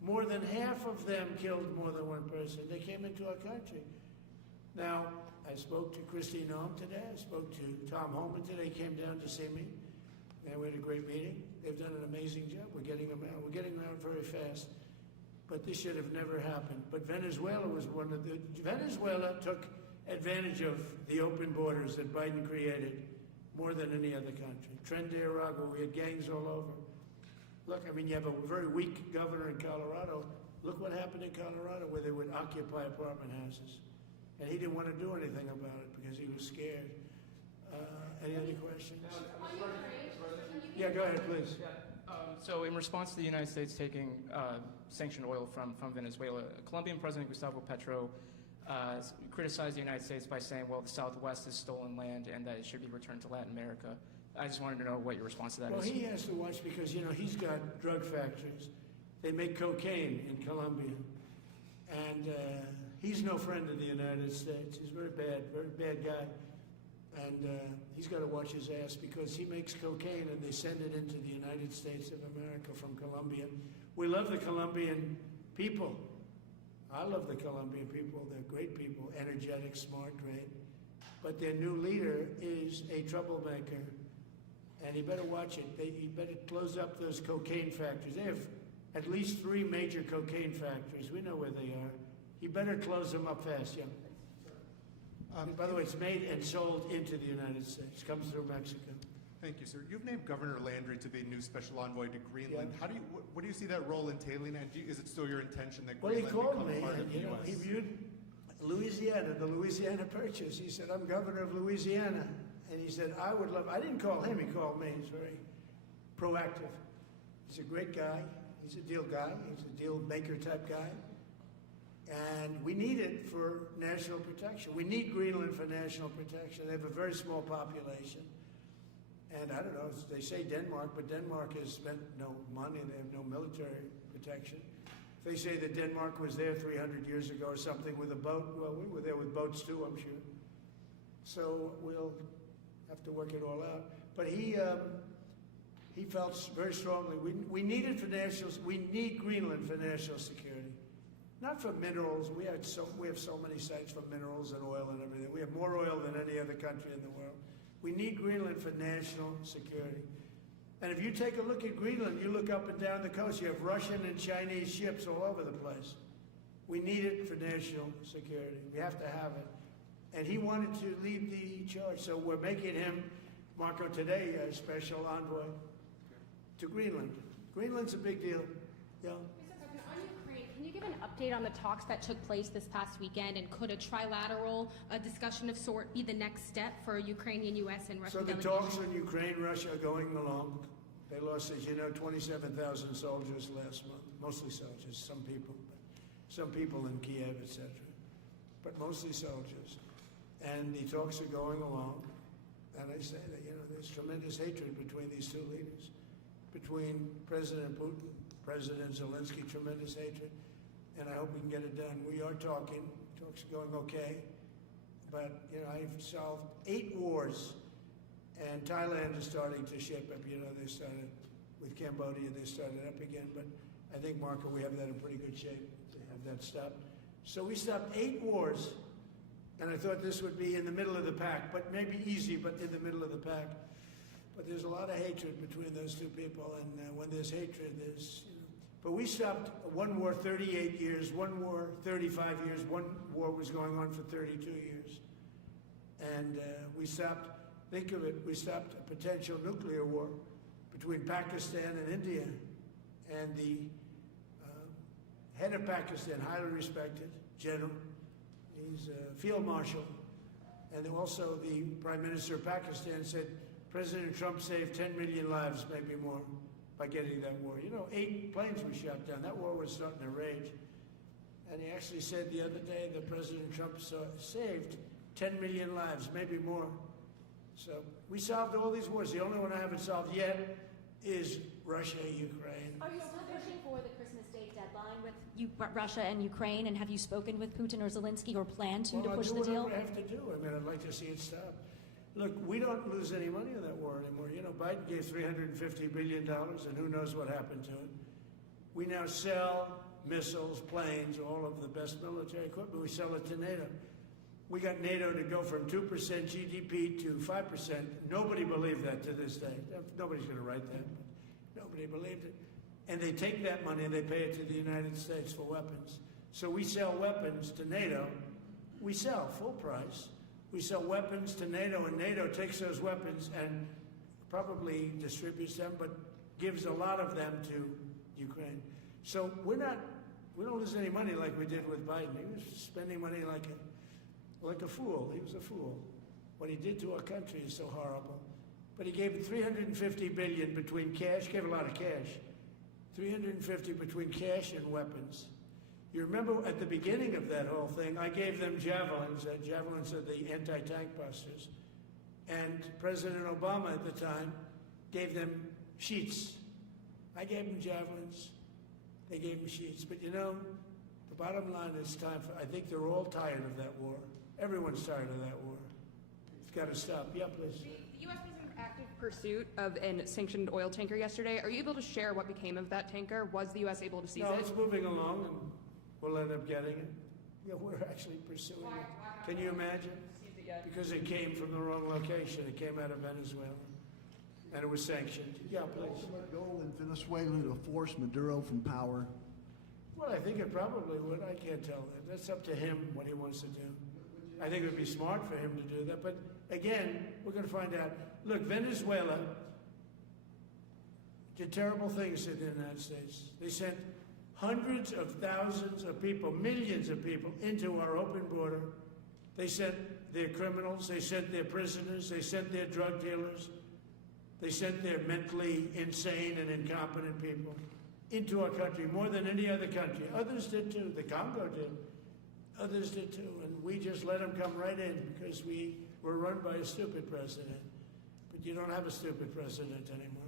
More than half of them killed more than one person. They came into our country. Now, I spoke to Christine Noem today. I spoke to Tom Holman today. He came down to see me. And we had a great meeting. They've done an amazing job. We're getting them out. We're getting them out very fast. But this should have never happened. But Venezuela was one of the... Venezuela took advantage of the open borders that Biden created more than any other country. Tren de Aragua, we had gangs all over. Look, I mean, you have a very weak governor in Colorado. Look what happened in Colorado where they would occupy apartment houses. And he didn't want to do anything about it because he was scared. Any other questions? Yeah, go ahead, please. So in response to the United States taking sanctioned oil from Venezuela, Colombian President Gustavo Petro criticized the United States by saying, well, the Southwest is stolen land and that it should be returned to Latin America. I just wanted to know what your response to that is. Well, he has to watch because, you know, he's got drug factories. They make cocaine in Colombia. And he's no friend of the United States. He's very bad guy. And he's got to watch his ass because he makes cocaine and they send it into the United States of America from Colombia. We love the Colombian people. I love the Colombian people. They're great people, energetic, smart, great. But their new leader is a troublemaker. And he better watch it. He better close up those cocaine factories. They have at least 3 major cocaine factories. We know where they are. He better close them up fast, yeah. By the way, it's made and sold into the United States. Comes through Mexico. Thank you, sir. You've named Governor Landry to be new special envoy to Greenland. Yeah. How do you? What do you see that role entailing? And is it still your intention that Well, he Greenland called become me, part of and the you know, U.S.? he viewed Louisiana, the Louisiana Purchase. He said, "I'm governor of Louisiana," and he said, "I would love." I didn't call him; he called me. He's very proactive. He's a great guy. He's a deal guy. He's a deal maker type guy. And we need it for national protection. We need Greenland for national protection. They have a very small population. And I don't know, they say Denmark, but Denmark has spent no money. They have no military protection. If they say that Denmark was there 300 years ago or something with a boat, well, we were there with boats too, I'm sure. So we'll have to work it all out. But he felt very strongly, we need it for we need Greenland for national security. Not for minerals. We have so many sites for minerals and oil and everything. We have more oil than any other country in the world. We need Greenland for national security. And if you take a look at Greenland, you look up and down the coast, you have Russian and Chinese ships all over the place. We need it for national security. We have to have it. And he wanted to lead the charge. So we're making him, Marco, today, a special envoy to Greenland. Greenland's a big deal. Yeah. Can you give an update on the talks that took place this past weekend, and could a trilateral discussion of sort be the next step for Ukrainian, U.S., and Russian So the delegations? talks in Ukraine, Russia are going along. They lost, as you know, 27,000 soldiers last month, mostly soldiers, some people in Kiev, etc., but mostly soldiers. And the talks are going along. And I say that, you know, there's tremendous hatred between these two leaders, between President Putin, President Zelensky, tremendous hatred, and I hope we can get it done. We are talking. Talks are going okay, but you know, I've solved 8 wars, and Thailand is starting to ship up. You know, they started with Cambodia, they started up again, but I think, Marco, we have that in pretty good shape to have that stopped. So we stopped 8 wars, and I thought this would be in the middle of the pack, but maybe easy, but in the middle of the pack. But there's a lot of hatred between those two people, and when there's hatred, there's, you know. But we stopped one war 38 years, one war 35 years, one war was going on for 32 years. And we stopped, think of it, we stopped a potential nuclear war between Pakistan and India. And the head of Pakistan, highly respected general, he's a field marshal, and also the Prime Minister of Pakistan said, President Trump saved 10 million lives, maybe more, by getting that war. You know, 8 planes were shot down. That war was starting to rage. And he actually said the other day that President Trump saved 10 million lives, maybe more. So we solved all these wars. The only one I haven't solved yet is Russia, Ukraine. Are you still pushing for the Christmas Day deadline with Russia and Ukraine? And have you spoken with Putin or Zelensky or plan to push the deal? I'll do whatever I have to do. I mean, I'd like to see it stop. Look, we don't lose any money on that war anymore. You know, Biden gave $350 billion, and who knows what happened to it. We now sell missiles, planes, all of the best military equipment. We sell it to NATO. We got NATO to go from 2% GDP to 5%. Nobody believed that to this day. Nobody's going to write that, but nobody believed it. And they take that money and they pay it to the United States for weapons. So we sell weapons to NATO. We sell full price. We sell weapons to NATO, and NATO takes those weapons and probably distributes them, but gives a lot of them to Ukraine. So we don't lose any money like we did with Biden. He was spending money like a fool. He was a fool. What he did to our country is so horrible. But he gave $350 billion between cash, gave a lot of cash, $350 between cash and weapons. You remember at the beginning of that whole thing, I gave them javelins. Javelins are the anti-tank busters. And President Obama at the time gave them sheets. I gave them javelins. They gave them sheets. But you know, the bottom line is time for, I think they're all tired of that war. Everyone's tired of that war. It's got to stop. Yeah, please. The U.S. was in active pursuit of a sanctioned oil tanker yesterday. Are you able to share what became of that tanker? Was the U.S. able to seize it? No, it's moving along, and we'll end up getting it. Yeah, we're actually pursuing it. Can you imagine? Because it came from the wrong location. It came out of Venezuela, and it was sanctioned. Yeah, please. Ultimate goal in Venezuela to force Maduro from power. Well, I think it probably would. I can't tell that. That's up to him what he wants to do. I think it would be smart for him to do that. But again, we're going to find out. Look, Venezuela did terrible things to the United States. They sent hundreds of thousands of people, millions of people, into our open border. They sent their criminals, they sent their prisoners, they sent their drug dealers, they sent their mentally insane and incompetent people into our country more than any other country. Others did too. The Congo did. Others did too. And we just let them come right in because we were run by a stupid president. But you don't have a stupid president anymore.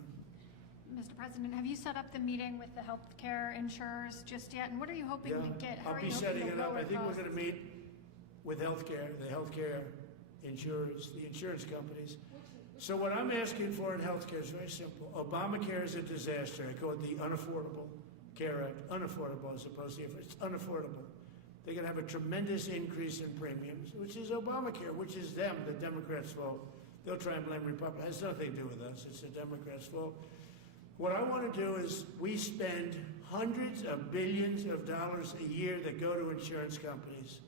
Mr. President, have you set up the meeting with the healthcare insurers just yet? And what are you hoping to get? I'll be setting it up. I think we're going to meet with the healthcare insurers, the insurance companies. So what I'm asking for in healthcare is very simple. Obamacare is a disaster. I call it the Unaffordable Care Act. Unaffordable as opposed to, it's unaffordable. They're going to have a tremendous increase in premiums, which is Obamacare, which is them, the Democrats' fault. They'll try and blame Republicans. It has nothing to do with us. It's the Democrats' fault. What I want to do is we spend hundreds of billions of dollars a year that go to insurance companies.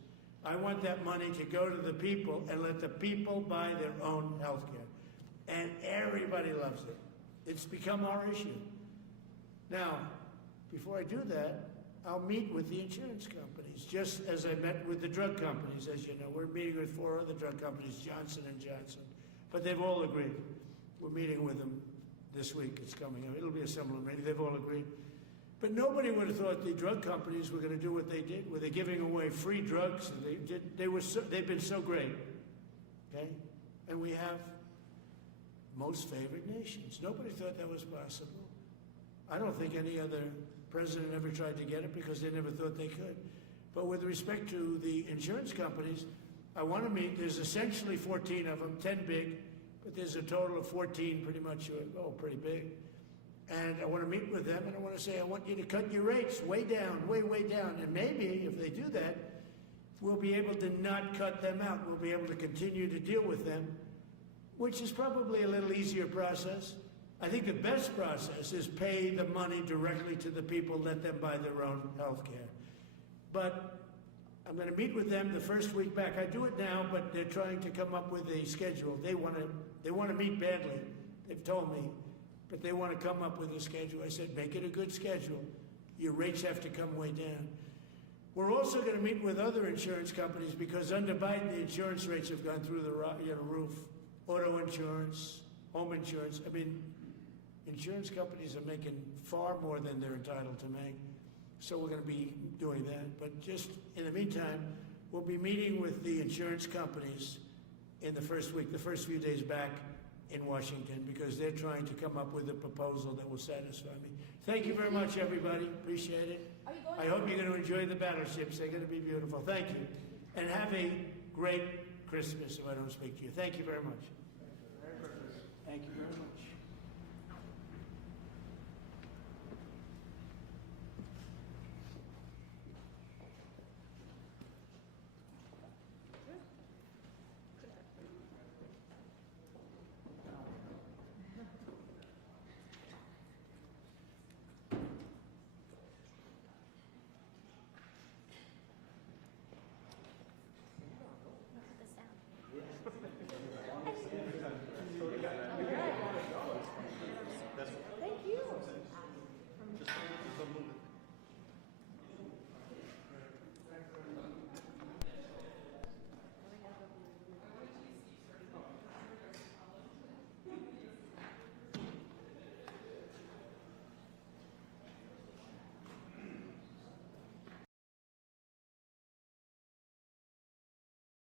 I want that money to go to the people and let the people buy their own health care. And everybody loves it. It's become our issue. Now, before I do that, I'll meet with the insurance companies, just as I met with the drug companies, as you know. We're meeting with 4 other drug companies, Johnson & Johnson. But they've all agreed. We're meeting with them this week. It's coming up. It'll be a similar meeting. They've all agreed. But nobody would have thought the drug companies were going to do what they did, where they're giving away free drugs. And they've been so great. Okay? And we have most favored nations. Nobody thought that was possible. I don't think any other president ever tried to get it because they never thought they could. But with respect to the insurance companies, I want to meet. There's essentially 14 of them, 10 big, but there's a total of 14 pretty much, pretty big. And I want to meet with them, and I want to say, I want you to cut your rates way down, way, way down. And maybe if they do that, we'll be able to not cut them out. We'll be able to continue to deal with them, which is probably a little easier process. I think the best process is pay the money directly to the people, let them buy their own health care. But I'm going to meet with them the first week back. I do it now, but they're trying to come up with a schedule. They want to meet badly. They've told me, but they want to come up with a schedule. I said, make it a good schedule. Your rates have to come way down. We're also going to meet with other insurance companies because under Biden, the insurance rates have gone through the roof. Auto insurance, home insurance. I mean, insurance companies are making far more than they're entitled to make. So we're going to be doing that. But just in the meantime, we'll be meeting with the insurance companies in the first week, the first few days back in Washington, because they're trying to come up with a proposal that will satisfy me. Thank you very much, everybody. Appreciate it. I hope you're going to enjoy the battleships. They're going to be beautiful. Thank you. And have a great Christmas if I don't speak to you. Thank you very much. Thank you very much.